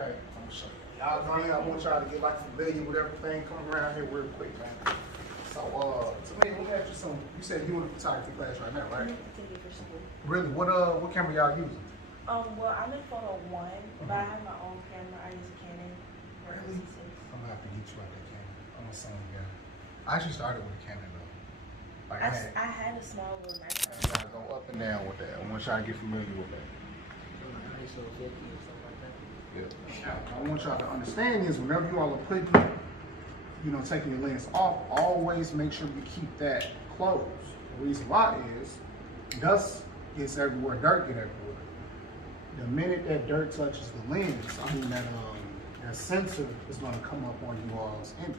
Okay, I'm gonna show you. Y'all go ahead, I want y'all to get like familiar with everything coming around here real quick, man. So, to me, let me ask you something. You said you in a photography class right now, right? Take it for school. Really? What camera y'all using? Well, I'm in photo 1, but I have my own camera. I use a Canon. Really? I'm gonna have to get you out that camera. I'm gonna send you. I actually started with a Canon though. Like I had a small little micro. you gotta go up and down with that. I want y'all to get familiar with that. ISO 50 or something like that. Yeah. I want y'all to understand is whenever you all are putting, taking your lens off, always make sure you keep that closed. The reason why is dust gets everywhere, dirt get everywhere. The minute that dirt touches the lens, that sensor is gonna come up on you all's image.